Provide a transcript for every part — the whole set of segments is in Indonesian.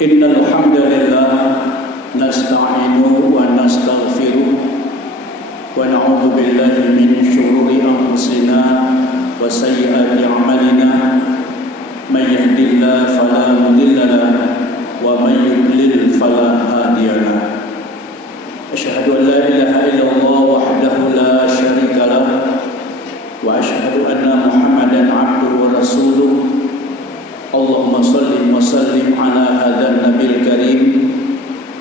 Innal hamdalillah nasta'inuhu wa nastaghfiruh wa na'udzu billahi min shururi anfusina wa sayyiati a'malina may yahdihillahu fala mudilla lahu wa may yudlil fala hadiya lahu. Asyhadu an la ilaha illallah wahdahu la syarika lahu wa asyhadu anna Muhammadan 'abduhu wa rasuluh. Allahumma salli wa sallim ala hadzal nabiyil karim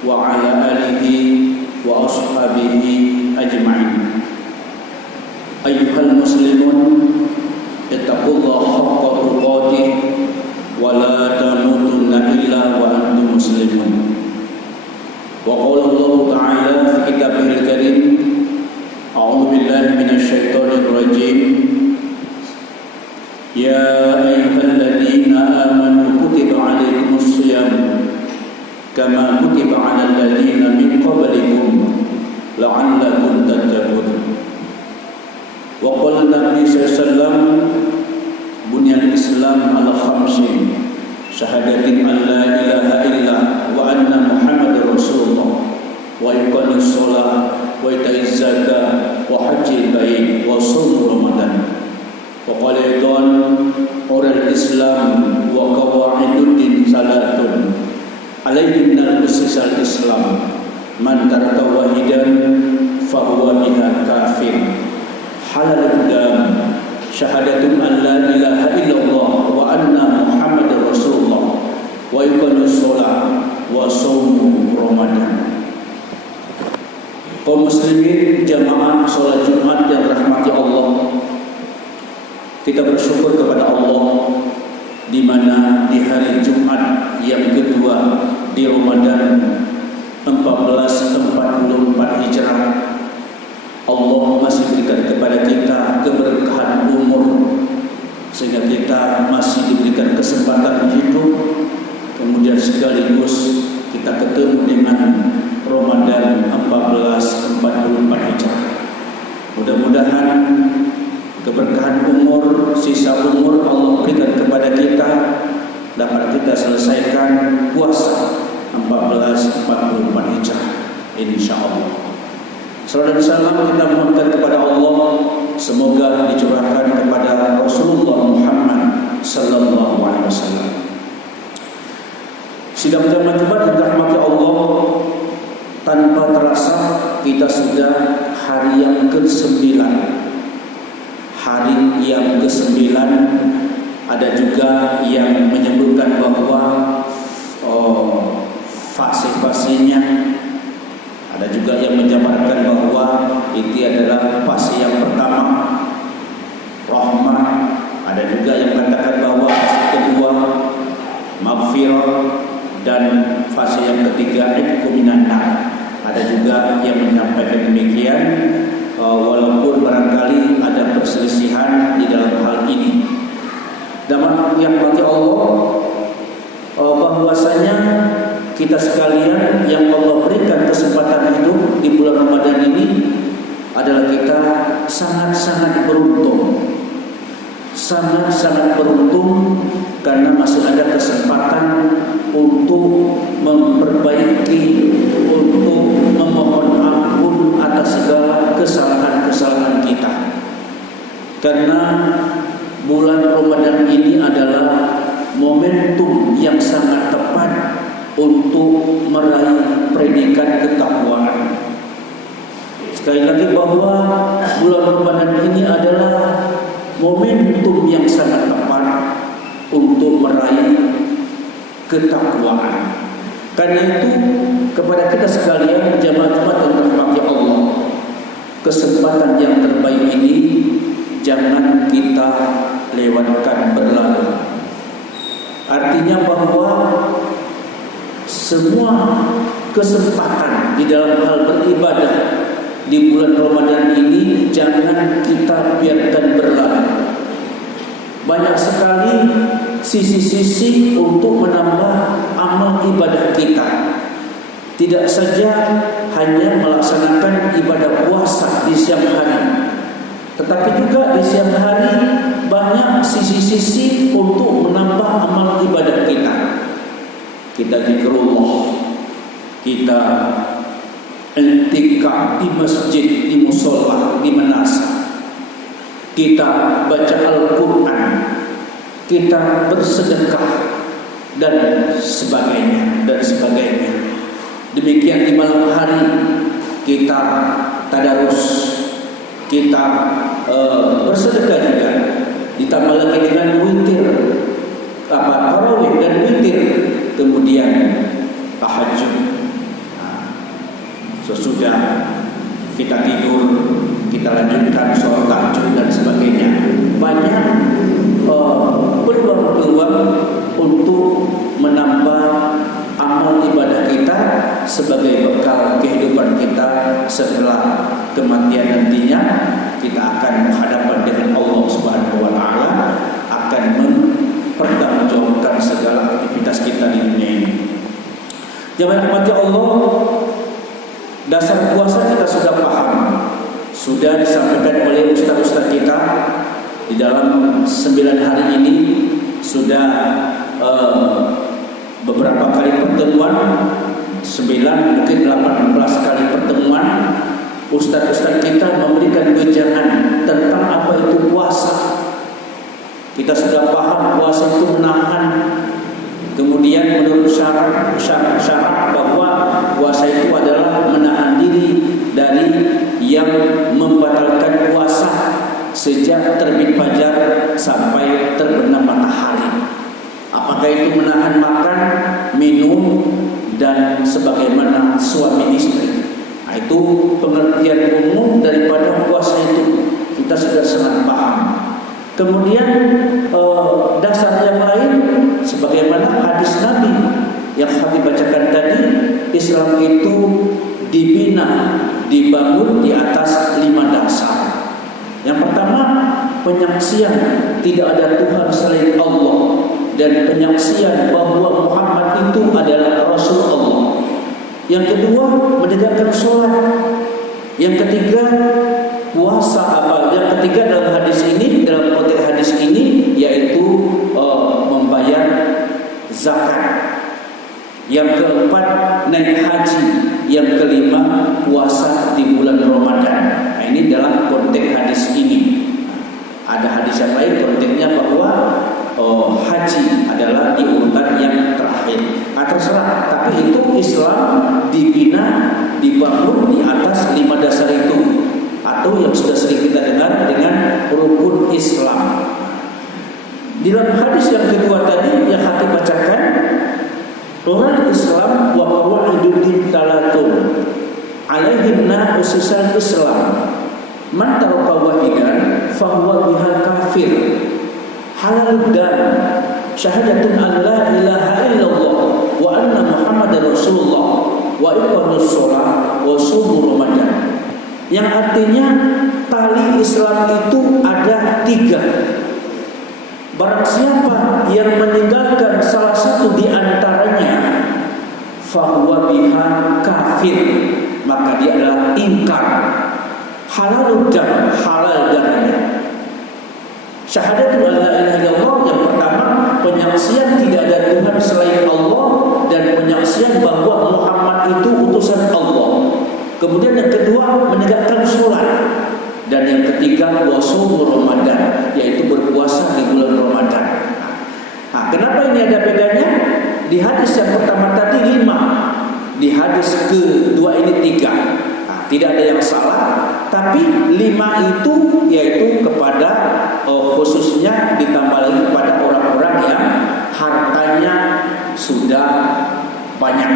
wa ala alihi wa ashabihi ajma'in. Ayyuhal muslimun ittaqullaha haqqa tuqatih wa la tamutunna illa wa antum muslimun. Wa qala Allah ta'ala fi kitabihil karim, a'udzu billahi minasy syaithanir rajim. Ya ayyuhalladzina amanu kutiba 'alaikumus shiyam kama kutiba 'alal ladzina min qablikum la'allakum tattaqun. Wa qala Nabi sallallahu alaihi wasallam, bunyan Islam ala khamsin: syahadatin an la ilaha illa wa anna Muhammadar Rasulullah wa iqamis shalah wa ita'iz zakah wa hajjil bait wa shaum Ramadan. Wa qala aidan ural Islam wa qawaiduddin salatun alaihi minal usisal Islam man taraka wahidan fahuwa biha kafir. Halal dam syahadatun an la ilaha illallah wa anna Muhammadar Rasulullah wa iqamis shalah wa shaum Ramadan. Kaum muslimin jamaah salat Jumat yang rahmati Allah, kita bersyukur kepada Allah di mana di hari Jumat yang kedua di Ramadan 1444 Hijrah, Allah masih berikan kepada kita keberkahan umur sehingga kita masih diberikan kesempatan hidup, kemudian sekaligus kita ketemu dengan Ramadan 1444 Hijrah. Mudah-mudahan keberkahan umur, sisa umur Allah berikan kepada kita dapat kita selesaikan puasa 1444 Hijrah insyaallah. Salawat dan salam kita mohonkan kepada Allah, semoga dicurahkan kepada Rasulullah Muhammad sallallahu alaihi wasallam. Sidang jamaah Jumat yang dirahmati Allah, tanpa terasa kita sudah hari yang ke-9. Hari yang ke-9, ada juga yang menyebutkan bahwa fase-fasenya, ada juga yang menjabarkan bahwa itu adalah fase yang pertama rahmah, ada juga yang mengatakan bahwa fase kedua maghfirah, dan fase yang ketiga itqu minan nar. Ada juga yang menyampaikan demikian, walaupun barangkali ada perselisihan di dalam hal ini. Dan yang bagi Allah, bahwasanya kita sekalian yang Allah berikan kesempatan hidup di bulan Ramadan ini adalah kita sangat-sangat beruntung. Sangat-sangat beruntung karena masih ada kesempatan untuk memperbaiki, untuk memohon ampun atas segala kesalahan-kesalahan kita. Karena bulan Ramadan ini adalah momentum yang sangat tepat untuk meraih predikat ketakwaan. Sekali lagi bahwa bulan Ramadan ini adalah momentum yang sangat tepat untuk meraih ketakwaan. Karena itu kepada kita sekalian jamaah Jumat yang dirahmati Allah, kesempatan yang terbaik ini jangan kita lewatkan berlalu. Artinya bahwa semua kesempatan di dalam hal beribadah di bulan Ramadan ini jangan kita biarkan berlalu. Banyak sekali sisi-sisi untuk menambah amal ibadah kita. Tidak saja hanya melaksanakan ibadah puasa di siang hari, tetapi juga di siang hari banyak sisi-sisi untuk menambah amal ibadah kita. kita zikrullah, kita i'tikaf di masjid, di musola, di manasik, kita baca Al-Quran, kita bersedekah dan sebagainya dan sebagainya. Demikian di malam hari kita tadarus, kita bersedekah juga, ditambah lagi dengan witir, tarawih dan witir, kemudian tahajud. Sesudah kita tidur, kita lanjutkan sholat tahajud dan sebagainya. Banyak peluang-peluang untuk menambah amal ibadah kita sebagai bekal kehidupan kita setelah kematian nantinya. Kita akan berhadapan dengan Allah Subhanahu wa taala, akan mempertanggungjawabkan segala aktivitas kita di dunia ini. Jemaah mati Allah, dasar puasa kita sudah paham, sudah disampaikan oleh ustaz-ustaz kita di dalam 9 hari ini. Sudah beberapa kali pertemuan, 9 mungkin 18 kali pertemuan, ustaz-ustaz kita memberikan wejangan tentang apa itu puasa. Kita sudah paham puasa itu menahan, kemudian menurut syarat bahwa puasa itu adalah menahan diri dari yang membatalkan puasa sejak terbit fajar sampai terbenam matahari. Apakah itu menahan makan, minum, dan sebagaimana suami istri. Nah, itu pengertian umum daripada puasa itu kita sudah sangat paham. Kemudian dasar yang lain sebagaimana hadis Nabi yang kami bacakan tadi, Islam itu dibina, dibangun di atas 5 dasar. Yang pertama, penyaksian tidak ada Tuhan selain Allah dan penyaksian bahwa Muhammad itu adalah Rasul Allah. Yang kedua, menegakkan sholat. Yang ketiga, puasa apa? Yang ketiga dalam hadis ini, dalam konteks hadis ini, yaitu membayar zakat. Yang keempat, naik haji. Yang kelima, puasa di bulan Ramadan. Nah, ini dalam konteks hadis ini. Ada hadis yang lain konteksnya bahwa haji adalah di urutan yang terakhir. Terserah, tapi itu Islam dibina, dibangun di atas 5 dasar itu, atau yang sudah sering kita dengar dengan rukun Islam. Di dalam hadis yang kedua tadi yang hati bacakan, orang Islam wa qawaiduddin talatun alaihinna ususan Islam man taraka wahidan fahuwa biha kafir halal dan syahadatun an la ilaha illallah wa anna muhammadar rasulullah wa iqamus shalah wa shaum ramadan. Yang artinya tali Islam itu ada 3. Barang siapa yang meninggalkan salah satu di antaranya, fahuwa biha kafir, maka dia adalah ingkar. Halal dan halal darahnya. Syahadatun la ilaha illallah, yang pertama penyaksian tidak ada Tuhan selain Allah dan penyaksian bahwa Muhammad itu utusan Allah. Kemudian yang kedua, menegakkan sholat. Dan yang ketiga, shaum Ramadan, yaitu berpuasa di bulan Ramadan. Nah, kenapa ini ada bedanya? Di hadis yang pertama tadi 5, di hadis kedua ini 3. Nah, tidak ada yang salah, tapi 5 itu yaitu kepada khususnya ditambah lagi kepada orang-orang yang hartanya sudah banyak.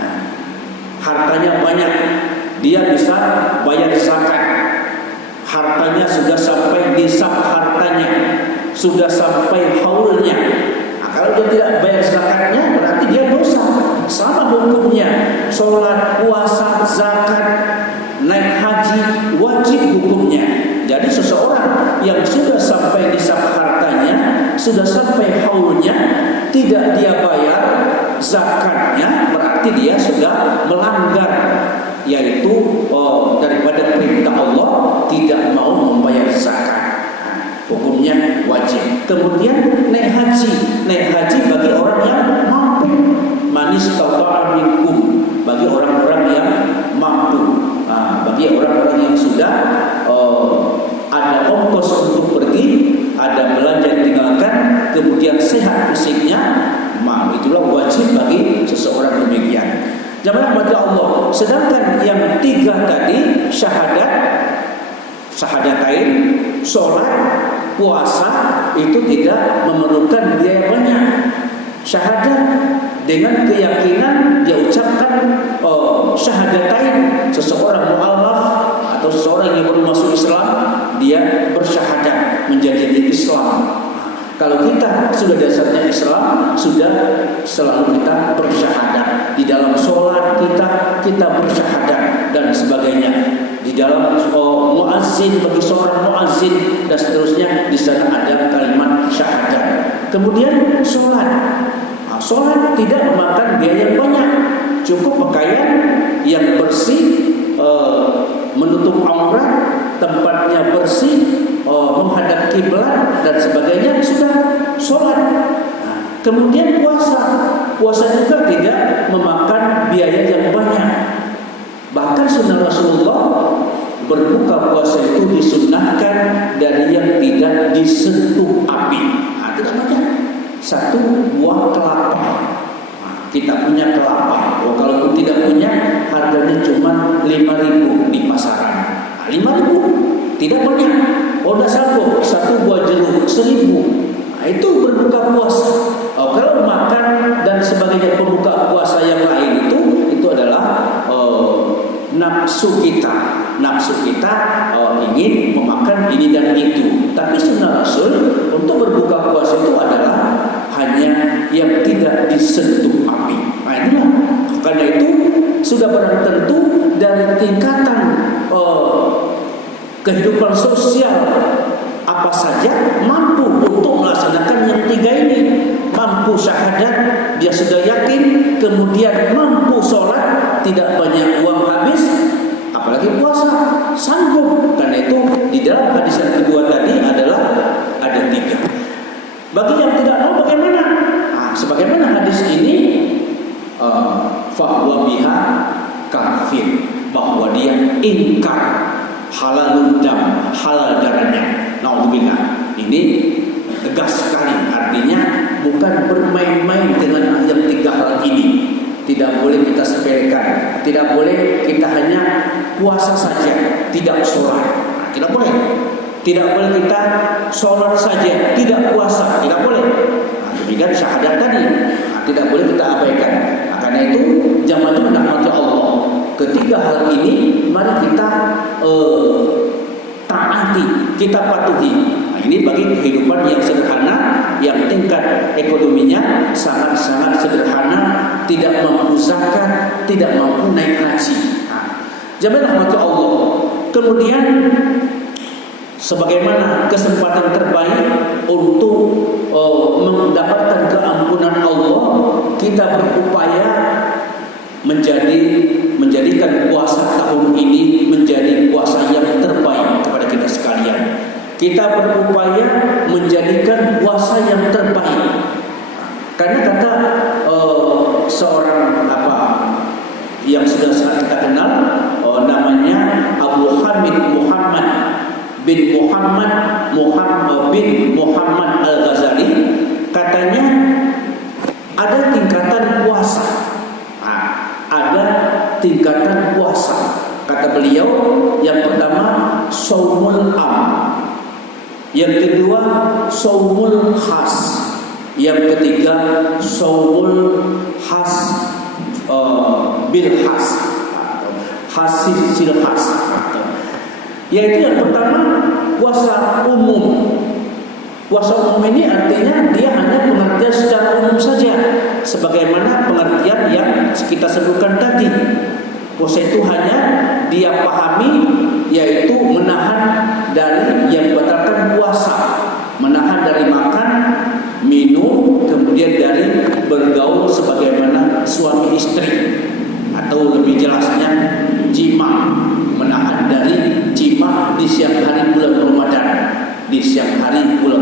Nah, hartanya banyak, dia bisa bayar zakat. Hartanya sudah sampai nisab hartanya, sudah sampai haulnya. Nah, kalau dia tidak bayar zakatnya, berarti dia dosa. Sama hukumnya, sholat, puasa, zakat, naik haji, wajib hukumnya. Jadi seseorang yang sudah sampai nisab hartanya, sudah sampai haulnya, tidak dia bayar zakatnya, berarti dia sudah melanggar, yaitu daripada perintah Allah tidak mau membayar zakat. Hukum hukumnya wajib. Kemudian naik haji bagi orang yang mampu. Manis tata'a minkum, bagi orang-orang yang mampu. Bagi orang-orang yang sudah ada ongkos untuk pergi, ada belanja ditinggalkan, kemudian sehat fisiknya, itulah wajib bagi seseorang demikian. Jamaah mati Allah. Sedangkan yang 3 tadi, syahadatain, sholat, puasa, itu tidak memerlukan biaya banyak. Syahadat dengan keyakinan dia ucapkan syahadatain, seseorang mu'allaf atau seseorang yang baru masuk Islam, dia bersyahadat menjadi Islam. Kalau kita sudah dasarnya Islam, sudah selalu kita bersyahadat. Di dalam sholat kita bersyahadat dan sebagainya. Di dalam muazzin, bagi seorang muazzin dan seterusnya, di sana ada kalimat syahadat. Kemudian sholat. Sholat tidak memakan biaya yang banyak, cukup pakaian yang bersih, menutup aurat, tempatnya bersih, menghadap kiblat dan sebagainya, sudah sholat. Kemudian puasa juga tidak memakan biaya yang banyak. Bahkan sunnah Rasulullah berbuka puasa itu disunnahkan dari yang tidak disentuh api. Tidak banyak. 1 buah kelapa. Kita punya kelapa. Kalau tidak punya, harganya cuma 5.000 di pasaran. 5.000, tidak banyak. Tidak sanggup 1 buah jeruk 1.000. Itu berbuka puasa. Kalau makan dan sebagainya pembuka puasa yang lain itu adalah nafsu kita. Nafsu kita ingin memakan ini dan itu. Tapi sunnah Rasul untuk berbuka puasa itu adalah hanya yang tidak disentuh api. Inilah. Karena itu sudah barang tentu dari tingkatan kehidupan sosial apa saja mampu untuk melaksanakan yang 3 ini. Mampu syahadat, dia sudah yakin. Kemudian mampu sholat, tidak banyak uang habis, apalagi puasa, sanggup. Karena itu di dalam hadis yang kedua tadi adalah ada 3. Bagi yang tidak mau bagaimana? Sebagaimana hadis ini, fahuwa biha kafir, bahwa dia ingkar halalun dam, halal darahnya. Naudzubillah. Ini tegas sekali, artinya bukan bermain-main dengan yang 3 hal ini. Tidak boleh kita sepelekan, tidak boleh kita hanya puasa saja, tidak sholat, tidak boleh. Tidak boleh kita sholat saja, tidak puasa, tidak boleh. Demikian syahadat tadi, tidak boleh kita abaikan. Karena itu jamaah rahmati Allah, ketiga hal ini mari kita taati, kita patuhi. Ini bagi kehidupan yang sederhana, yang tingkat ekonominya sangat-sangat sederhana, tidak mampu zakat, tidak mampu naik haji. Jamaah rahmati Allah. Kemudian sebagaimana kesempatan terbaik untuk mendapatkan keampunan Allah, kita berupaya menjadikan puasa tahun ini menjadi puasa yang terbaik kepada kita sekalian. Kita berupaya menjadikan puasa yang terbaik. Karena kata seorang yang sudah sangat kita kenal, namanya Abu Hamid Muhammad bin Muhammad Al-Ghazali, katanya ada tingkatan puasa. Ada tingkatan puasa. Kata beliau, yang pertama shaumul am, yang kedua shaumul khas, yang ketiga shaumul khas bil khas, hasil khas. Yaitu yang pertama puasa umum. Puasa umum ini artinya dia hanya pengertian secara umum saja, sebagaimana pengertian yang kita sebutkan tadi. Puasa itu hanya dia pahami, yaitu menahan dari yang membatalkan puasa, menahan dari makan, minum, kemudian dari bergaul sebagaimana suami istri, atau lebih jelasnya jima, menahan dari jima di siang hari bulan Ramadan, di siang hari bulan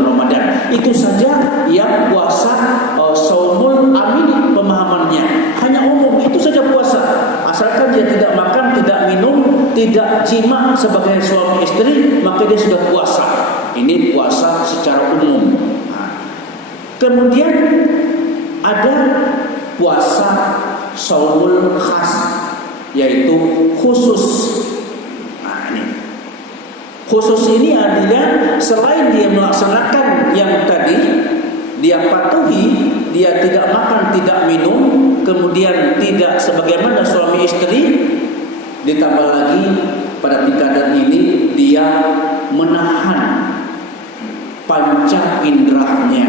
tidak jima sebagai suami istri, maka dia sudah puasa. Ini puasa secara umum. Kemudian ada puasa shaumul khas, yaitu khusus. Khusus ini artinya selain dia melaksanakan yang tadi, dia patuhi, dia tidak makan, tidak minum, kemudian tidak sebagaimana suami istri, ditambah lagi pada tingkatan ini dia menahan panca inderanya,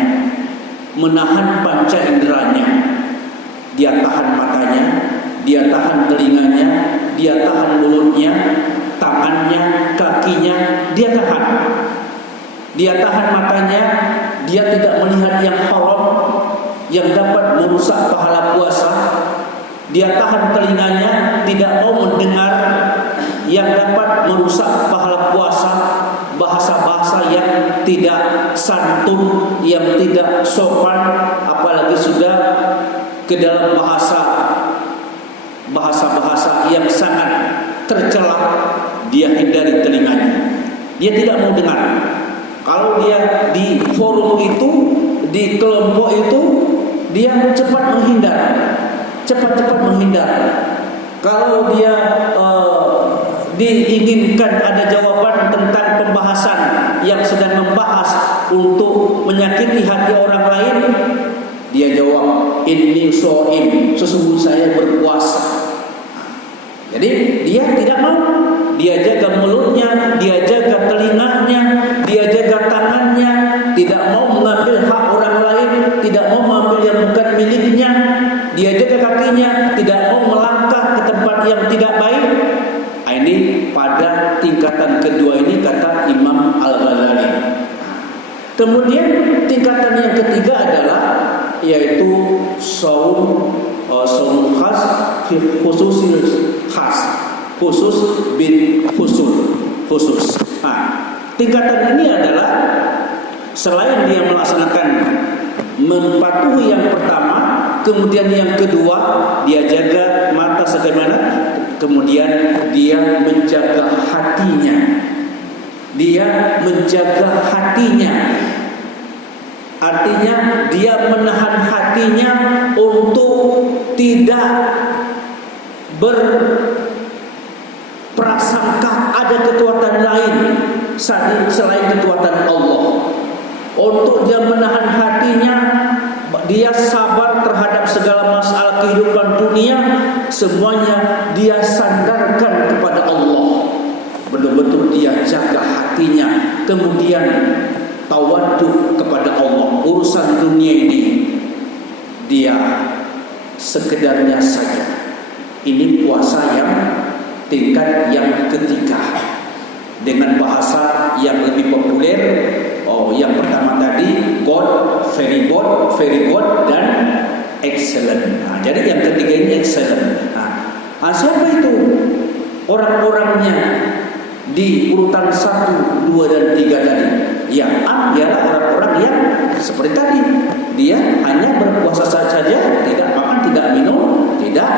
dia tahan matanya, dia tahan telinganya, dia tahan mulutnya, tangannya, kakinya, dia tahan. Dia tahan matanya, dia tidak melihat yang haram yang dapat merusak pahala puasa. Dia tahan telinganya, tidak mau mendengar yang dapat merusak pahala puasa, bahasa-bahasa yang tidak santun, yang tidak sopan, apalagi sudah ke dalam bahasa-bahasa yang sangat tercela, dia hindari telinganya. Dia tidak mau dengar. Kalau dia di forum itu, di kelompok itu, dia cepat menghindar. Kalau dia diinginkan ada jawaban tentang pembahasan yang sedang membahas untuk menyakiti hati orang lain, dia jawab, inni shaim, sesungguhnya saya berpuasa. Jadi dia tidak mau. Dia jaga mulutnya, dia jaga telinganya, dia jaga tangannya, tidak mau mengambil hak orang lain, tidak mau mengambil yang bukan miliknya. Dia jaga kakinya, tidak mau melangkah ke tempat yang tidak baik. Ini pada tingkatan kedua ini kata Imam Al-Ghazali. Kemudian tingkatan yang ketiga adalah yaitu shaum khas, khusus bin khusus. Tingkatan ini adalah selain dia melaksanakan mematuhi yang pertama, kemudian yang kedua dia jaga mata sebagaimana, kemudian dia menjaga hatinya. Artinya dia menahan hatinya untuk tidak berprasangka ada kekuatan lain selain kekuatan Allah. Untuk dia menahan hatinya, dia sabar terhadap segala masalah kehidupan dunia, semuanya dia sandarkan kepada Allah. Betul-betul dia jaga hatinya, kemudian tawaduk kepada Allah. Urusan dunia ini dia sekedarnya saja. Ini puasa yang tingkat yang ketiga, dengan bahasa yang lebih populer. Yang pertama tadi God, very good dan excellent. Jadi yang ketiga ini excellent. Siapa itu orang-orangnya di urutan 1, 2 dan 3 tadi? Yang A ialah orang-orang yang seperti tadi, dia hanya berpuasa saja, tidak makan, tidak minum, tidak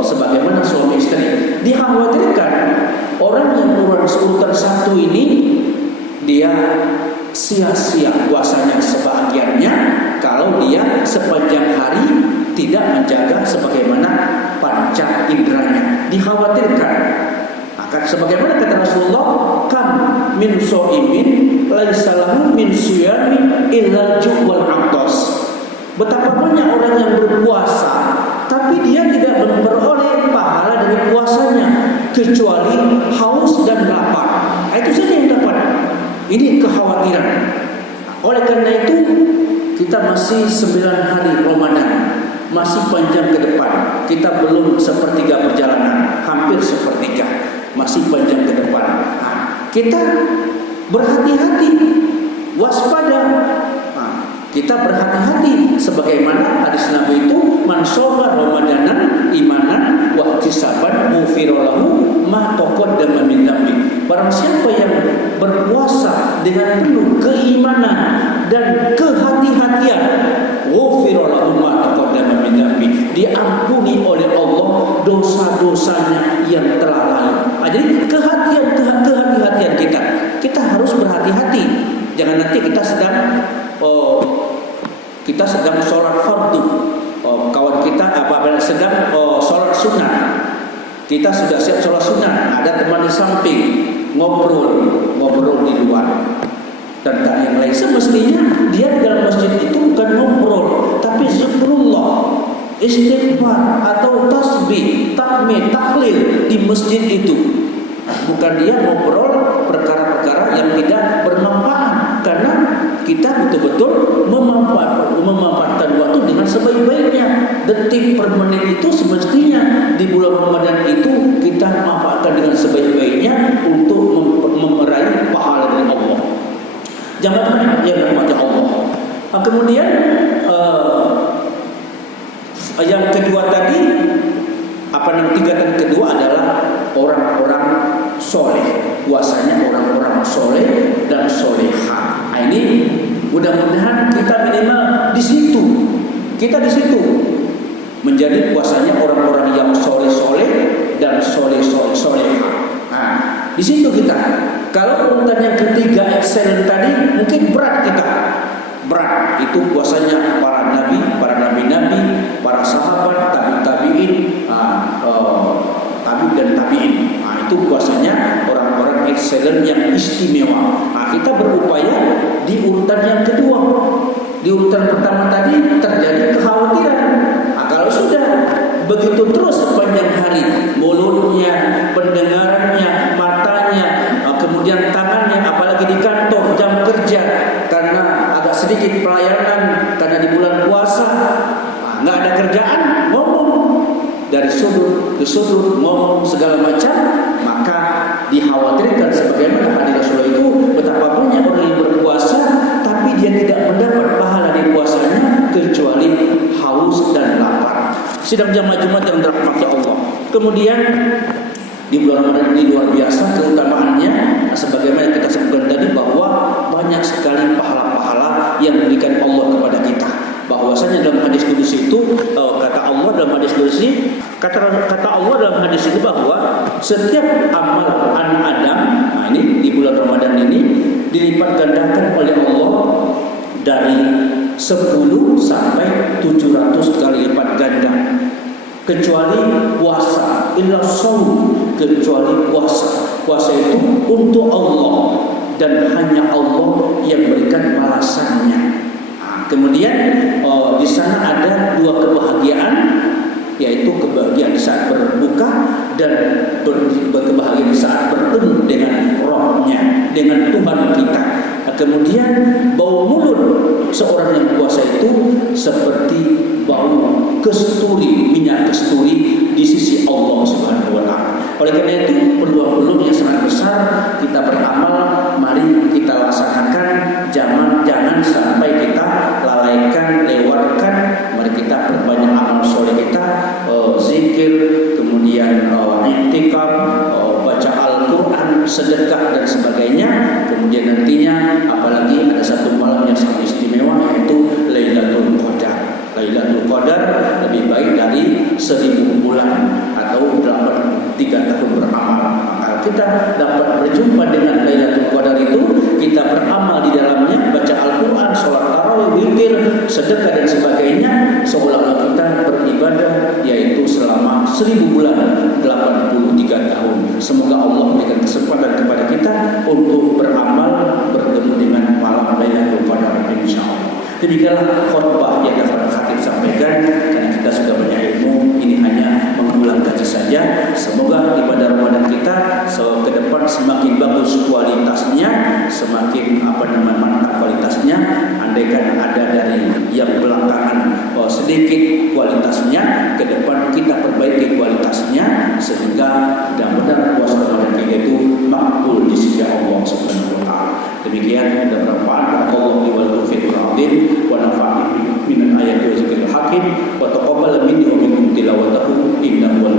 sebagaimana suami istri. Dikhawatirkan orang yang urutan 1 ini dia sia-sia puasanya sebahagiannya kalau dia sepanjang hari tidak menjaga sebagaimana panca inderanya. Dikhawatirkan akan sebagaimana kata Rasulullah, kam min shaimin laisa lahu min siyami illa ju' wal 'atas. Betapa banyak orang yang berpuasa tapi dia tidak memperoleh pahala dari puasanya kecuali haus dan lapar. Itu saja yang dapat. Ini kekhawatiran. Oleh karena itu kita masih 9 hari Ramadan, masih panjang ke depan. Kita belum sepertiga perjalanan, hampir sepertiga, masih panjang ke depan. Kita berhati-hati, waspada. Kita berhati-hati sebagaimana hadis Nabi itu, man shoma ramadanan imanan wa ihtisaban ghufira lahu ma taqaddama min dzambi. Barang siapa yang berpuasa dengan penuh keimanan dan kehati-hatian, ghufira lahu ma taqaddama min dzambi, diampuni oleh Allah Allah dosa-dosanya yang telah lalu. Jadi kehati-hatian kita harus berhati-hati. Jangan nanti kita sedang sholat fardu, kawan kita sedang sholat sunnah, kita sudah siap sholat sunnah, ada teman di samping ngobrol di luar dan tak yang lain. Semestinya dia dalam masjid itu bukan ngobrol, tapi zikrullah, istighfar atau tasbih, tahmid, tahlil di masjid itu. Bukan dia ngobrol perkara-perkara yang tidak bermanfaat, karena kita betul-betul memanfaatkan waktu dengan sebaik-baiknya. Detik per menit itu semestinya di bulan Ramadan itu kita manfaatkan dengan sebaik-baiknya untuk meraih pahala dari Allah. Jamaah yang dirahmati Allah. Kemudian yang kedua tadi, tingkatan kedua adalah orang-orang soleh. Puasanya orang-orang soleh dan soleha. Nah, ini mudah-mudahan kita minimal di situ. Kita di situ menjadi puasanya orang-orang yang soleh-soleh dan soleha. Nah, di situ kita. Kalau urutan yang ketiga excellent tadi mungkin berat kita. Berat itu puasanya para nabi, para sahabat, tabi'in, tabi dan tabi'in. Nah, itu puasanya orang-orang excellent yang istimewa. Nah, kita berupaya di urutan yang kedua. Di urutan pertama tadi terjadi kekhawatiran. Nah, kalau sudah begitu terus sepanjang hari, mulutnya, pendengarannya, matanya, kemudian tangannya, apalagi di kantor jam kerja, karena agak sedikit pelayanan karena di bulan puasa, nggak ada kerjaan, ngomong dari sudut ke sudut, ngomong segala macam, maka dikhawatirkan sebagaimana hadis Rasulullah itu betapa banyak orang yang berpuasa tapi dia tidak mendapat pahala di puasanya kecuali haus dan lapar. Sidang jamaah Jumat yang dirahmati Allah. Kemudian di bulan Ramadan ini luar biasa keutamaannya, sebagaimana kita sebutkan tadi bahwa banyak sekali pahala-pahala yang diberikan Allah kepada kita. Bahwasanya dalam hadis qudsi itu kata Allah dalam hadis qudsi, kata Allah dalam hadis itu bahwa setiap amal anak Adam, nah ini di bulan Ramadan ini dilipat gandakan oleh Allah dari 10 sampai 700 kali lipat ganda. Kecuali puasa, illa shaum, kecuali puasa. Puasa itu untuk Allah dan hanya Allah yang berikan balasannya. Nah, kemudian di sana ada dua kebahagiaan, yaitu kebahagiaan saat berbuka dan kebahagiaan saat bertemu dengan Rabb-Nya, dengan Tuhan kita. Kemudian bau mulut seorang yang puasa itu seperti bau kesturi, minyak kesturi di sisi Allah Subhanahu wa taala. Oleh karena itu peluang-peluang yang sangat besar kita beramal, mari kita laksanakan, jangan sampai kita lalaikan, lewatkan. Mari kita perbanyak amal soleh kita, zikir, kemudian i'tikaf, baca Al-Quran, sedekah dan sebagainya. Kemudian nantinya apalagi ada satu malam yang sangat istimewa, yaitu Lailatul Qadar. Lailatul Qadar lebih baik dari 1000 bulan atau 3 tahun beramal. Kalau kita dapat berjumpa dengan Lailatul Qadar itu, kita beramal di dalamnya, baca Al-Quran, sholat tarawih, witir, sedekah dan sebagainya, seolah-olah kita beribadah yaitu selama 1000 bulan 83 tahun. Semoga Allah memberikan kesempatan kepada kita untuk beramal, bertemu dengan malam Lailatul Qadar insyaallah. Demikianlah khutbah yang dapat khatib sampaikan, karena kita sudah banyak ilmu, ini hanya mengulang kaji saja. Semoga ibadah Ramadan kita ke depan semakin bagus kualitasnya, semakin mantap kualitasnya. Andaikan ada dari yang belakangan sedikit kualitasnya, ke depan kita perbaiki kualitasnya sehingga mudah-mudahan puasa Ramadan kita itu makbul di sisi Allah Subhanahu wa taala. Demikian, dan bermanfaat. Allah wal taufiqul azim wa nafa'ani min ayati wa zikril hakim wa taqabbal minni wa minkum tilawatahu innahu wal